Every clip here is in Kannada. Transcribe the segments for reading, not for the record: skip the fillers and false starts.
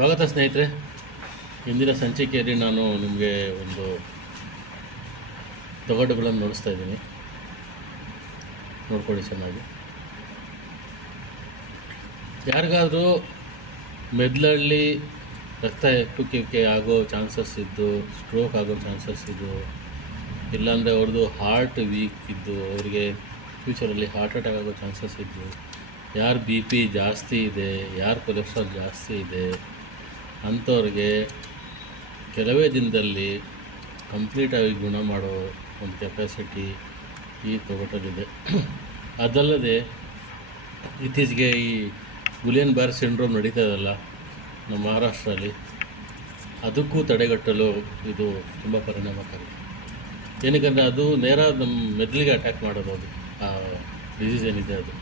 ಸ್ವಾಗತ ಸ್ನೇಹಿತರೆ. ಇಂದಿನ ಸಂಚಿಕೆಯಲ್ಲಿ ನಾನು ನಿಮಗೆ ಒಂದು ತೊಗಟೆಗಳನ್ನು ನೋಡಿಸ್ತಾ ಇದ್ದೀನಿ. ನೋಡ್ಕೊಳ್ಳಿ ಚೆನ್ನಾಗಿ. ಯಾರಿಗಾದರೂ ಮೆದುಳಲ್ಲಿ ರಕ್ತ ಹೆಪ್ಪುವಿಕೆ ಆಗೋ ಚಾನ್ಸಸ್ ಇದ್ದು, ಸ್ಟ್ರೋಕ್ ಆಗೋ ಚಾನ್ಸಸ್ ಇದ್ದು, ಇಲ್ಲಾಂದರೆ ಅವ್ರದ್ದು ಹಾರ್ಟ್ ವೀಕ್ ಇದ್ದು ಅವರಿಗೆ ಫ್ಯೂಚರಲ್ಲಿ ಹಾರ್ಟ್ ಅಟ್ಯಾಕ್ ಆಗೋ ಚಾನ್ಸಸ್ ಇದ್ದು, ಯಾರು BP ಜಾಸ್ತಿ ಇದೆ, ಯಾರು ಕೊಲೆಸ್ಟ್ರಾಲ್ ಜಾಸ್ತಿ ಇದೆ ಅಂಥವ್ರಿಗೆ ಕೆಲವೇ ದಿನದಲ್ಲಿ ಕಂಪ್ಲೀಟಾಗಿ ಗುಣ ಮಾಡೋ ಒಂದು ಕೆಪಾಸಿಟಿ ಈ ತೊಗಟೆಲಿದೆ. ಅದಲ್ಲದೆ ಇತ್ತೀಚೆಗೆ ಈ ಗುಲಿಯನ್ ಬ್ಯಾರ್ ಸಿಂಡ್ರೋಮ್ ನಡೀತಾ ಇದೆಯಲ್ಲ ನಮ್ಮ ಮಹಾರಾಷ್ಟ್ರಲ್ಲಿ, ಅದಕ್ಕೂ ತಡೆಗಟ್ಟಲು ಇದು ತುಂಬ ಪರಿಣಾಮಕಾರಿ. ಏನಕ್ಕಂದರೆ ಅದು ನೇರ ನಮ್ಮ ಮೆದುಳಿಗೆ ಅಟ್ಯಾಕ್ ಮಾಡೋದು. ಅದು ಆ ಡಿಸೀಸ್ ಏನಿದೆ ಅದು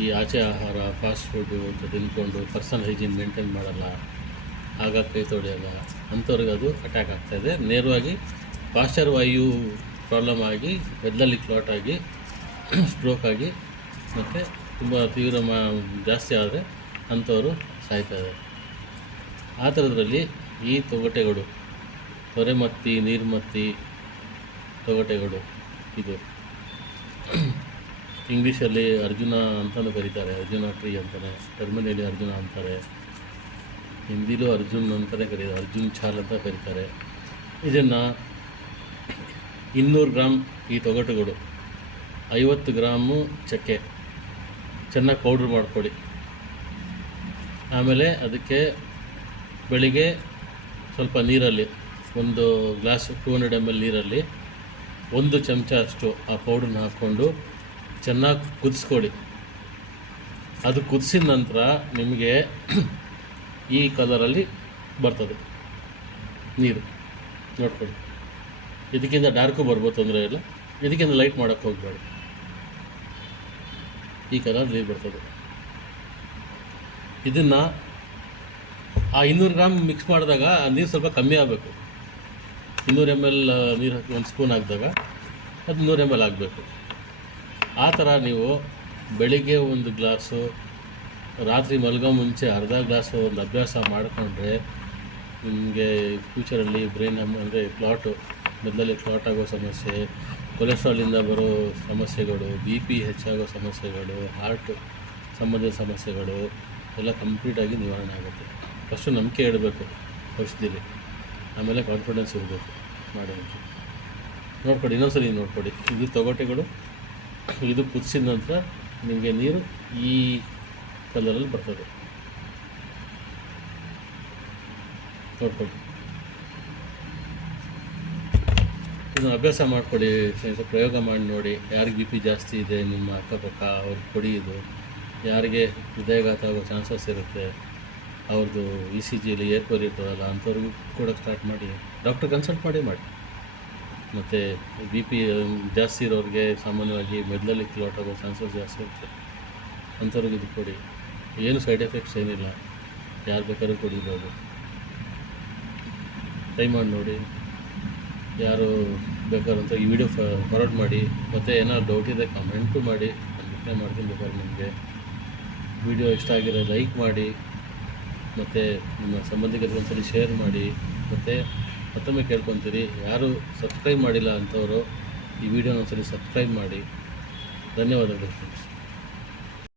ಈ ಆಚೆ ಆಹಾರ, ಫಾಸ್ಟ್ ಫುಡ್ಡು ಅಂತ ತಿಂದ್ಕೊಂಡು ಪರ್ಸನಲ್ ಹೈಜೀನ್ ಮೇಂಟೈನ್ ಮಾಡಲ್ಲ, ಆಗ ಕೈ ತೊಳೆಯಲ್ಲ, ಅಂಥವ್ರಿಗೆ ಅದು ಅಟ್ಯಾಕ್ ಆಗ್ತಾಯಿದೆ. ನೇರವಾಗಿ ಪಾಶ್ಚರ್ ವಾಯು ಪ್ರಾಬ್ಲಮ್ ಆಗಿ ಮೆದುಳಲ್ಲಿ ಕ್ಲಾಟ್ ಆಗಿ ಸ್ಟ್ರೋಕ್ ಆಗಿ ಮತ್ತು ತುಂಬ ತೀವ್ರ ಜಾಸ್ತಿ ಆದರೆ ಅಂಥವರು ಸಾಯ್ತಾರೆ. ಆ ಥರದ್ರಲ್ಲಿ ಈ ತೊಗಟೆಗಳು, ತೊರೆಮತ್ತಿ, ನೀರ್ಮತ್ತಿ ತೊಗಟೆಗಳು, ಇದು ಇಂಗ್ಲೀಷಲ್ಲಿ ಅರ್ಜುನ ಅಂತಲೂ ಕರೀತಾರೆ, ಅರ್ಜುನ ಟ್ರೀ ಅಂತಲೇ, ಜರ್ಮನಿಯಲ್ಲಿ ಅರ್ಜುನ ಅಂತಾರೆ, ಹಿಂದಿಲೂ ಅರ್ಜುನ್ ಅಂತಲೇ ಕರೀತಾರೆ, ಅರ್ಜುನ್ ಛಾಲ್ ಅಂತ ಕರೀತಾರೆ. ಇದನ್ನು 200 ಗ್ರಾಮ್ ಈ ತೊಗಟೆಗಳು, 50 ಗ್ರಾಮು ಚಕ್ಕೆ ಚೆನ್ನಾಗಿ ಪೌಡ್ರ್ ಮಾಡ್ಕೊಳ್ಳಿ. ಆಮೇಲೆ ಅದಕ್ಕೆ ಬೆಳಿಗ್ಗೆ ಸ್ವಲ್ಪ ನೀರಲ್ಲಿ, ಒಂದು ಗ್ಲಾಸ್ 200 ml ನೀರಲ್ಲಿ 1 ಚಮಚ ಅಷ್ಟು ಆ ಪೌಡ್ರನ್ನ ಹಾಕ್ಕೊಂಡು ಚೆನ್ನಾಗಿ ಕುದಿಸ್ಕೊಳ್ಳಿ. ಅದು ಕುದಿಸಿದ ನಂತರ ನಿಮಗೆ ಈ ಕಲರಲ್ಲಿ ಬರ್ತದೆ ನೀರು, ನೋಡ್ಕೊಳ್ಳಿ. ಇದಕ್ಕಿಂತ ಡಾರ್ಕು ಬರ್ಬೋದು, ತೊಂದರೆ ಇಲ್ಲ. ಇದಕ್ಕಿಂತ ಲೈಟ್ ಮಾಡೋಕ್ಕೆ ಹೋಗಬೇಡಿ, ಈ ಕಲರ್ ನೀರು ಬರ್ತದೆ. ಇದನ್ನು ಆ 200 ಗ್ರಾಮ್ ಮಿಕ್ಸ್ ಮಾಡಿದಾಗ ನೀರು ಸ್ವಲ್ಪ ಕಮ್ಮಿ ಆಗಬೇಕು. 200 ml ನೀರು ಹಾಕಿ 1 ಸ್ಪೂನ್ ಹಾಕಿದಾಗ ಅದು 100 ml ಆಗಬೇಕು. ಆ ಥರ ನೀವು ಬೆಳಿಗ್ಗೆ 1 ಗ್ಲಾಸು, ರಾತ್ರಿ ಮಲಗೋ ಮುಂಚೆ ಅರ್ಧ ಗ್ಲಾಸು ಒಂದು ಅಭ್ಯಾಸ ಮಾಡಿಕೊಂಡ್ರೆ ನಿಮಗೆ ಫ್ಯೂಚರಲ್ಲಿ ಬ್ರೈನ್ ಅಂದರೆ ಕ್ಲಾಟು, ಮೆದುಳಲ್ಲಿ ಕ್ಲಾಟ್ ಆಗೋ ಸಮಸ್ಯೆ, ಕೊಲೆಸ್ಟ್ರಾಲಿಂದ ಬರೋ ಸಮಸ್ಯೆಗಳು, BP ಹೆಚ್ಚಾಗೋ ಸಮಸ್ಯೆಗಳು, ಹಾರ್ಟ್ ಸಂಬಂಧಿತ ಸಮಸ್ಯೆಗಳು ಎಲ್ಲ ಕಂಪ್ಲೀಟಾಗಿ ನಿವಾರಣೆ ಆಗುತ್ತೆ. ಫಸ್ಟು ನಂಬಿಕೆ ಇಡಬೇಕು ಔಷಧಿಲಿ, ಆಮೇಲೆ ಕಾನ್ಫಿಡೆನ್ಸ್ ಇರಬೇಕು ಮಾಡೋದಕ್ಕೆ. ನೋಡ್ಕೊಡಿ, ಇನ್ನೊಂದ್ಸರಿ ನೋಡ್ಕೊಡಿ. ಇದು ತೊಗಟೆಗಳು, ಇದು ಕುದಿಸಿದ ನಂತರ ನಿಮಗೆ ನೀರು ಈ ಕಲರಲ್ಲಿ ಬರ್ತದೆ, ನೋಡ್ಕೊಳ್ಳಿ. ಇದನ್ನು ಅಭ್ಯಾಸ ಮಾಡಿಕೊಡಿ, ಪ್ರಯೋಗ ಮಾಡಿ ನೋಡಿ. ಯಾರಿಗೆ BP ಜಾಸ್ತಿ ಇದೆ ನಿಮ್ಮ ಅಕ್ಕಪಕ್ಕ ಅವ್ರಿಗೆ ಕೊಡಿ. ಇದು ಯಾರಿಗೆ ಹೃದಯಾಘಾತ ಆಗೋ ಚಾನ್ಸಸ್ ಇರುತ್ತೆ, ಅವ್ರದ್ದು ECGಯಲ್ಲಿ ಏರ್ಪೋರ್ ಇರ್ತದಲ್ಲ ಅಂಥವ್ರಿಗೂ ಕೊಡೋಕ್ಕೆ ಸ್ಟಾರ್ಟ್ ಮಾಡಿ. ಡಾಕ್ಟ್ರ್ ಕನ್ಸಲ್ಟ್ ಮಾಡಿ. ಮತ್ತು BP ಜಾಸ್ತಿ ಇರೋರಿಗೆ ಸಾಮಾನ್ಯವಾಗಿ ಮೆದುಳಲ್ಲಿ ಕ್ಲಾಟ್ ಆಗೋ ಚಾನ್ಸಸ್ ಜಾಸ್ತಿ ಇರುತ್ತೆ, ಅಂಥವ್ರಿಗೆ ಇದು ಕೊಡಿ. ಏನು ಸೈಡ್ ಎಫೆಕ್ಟ್ಸ್ ಏನಿಲ್ಲ, ಯಾರು ಬೇಕಾದ್ರೂ ಕುಡಿಬೋದು. ಟ್ರೈ ಮಾಡಿ ನೋಡಿ. ಯಾರು ಬೇಕಾದಂಥ ಈ ವಿಡಿಯೋ ಫಾರ್ವರ್ಡ್ ಮಾಡಿ, ಮತ್ತು ಏನಾದ್ರು ಡೌಟ್ ಇದೆ ಕಮೆಂಟು ಮಾಡಿ, ನಾನು ರಿಪ್ಲೈ ಮಾಡ್ತೀನಿ ಬೇಕಾದ್ರೆ. ನಿಮಗೆ ವಿಡಿಯೋ ಇಷ್ಟ ಆಗಿರೋ ಲೈಕ್ ಮಾಡಿ, ಮತ್ತು ನಿಮ್ಮ ಸಂಬಂಧಿಕರಿಗೆ ಒಂದ್ಸಲಿ ಶೇರ್ ಮಾಡಿ. ಮತ್ತು ಮತ್ತೊಮ್ಮೆ ಕೇಳ್ಕೊತೀರಿ, ಯಾರು ಸಬ್ಸ್ಕ್ರೈಬ್ ಮಾಡಿಲ್ಲ ಅಂಥವರು ಈ ವಿಡಿಯೋನ ಒಂದ್ಸಲಿ ಸಬ್ಸ್ಕ್ರೈಬ್ ಮಾಡಿ. ಧನ್ಯವಾದಗಳು ಫ್ರೆಂಡ್ಸ್.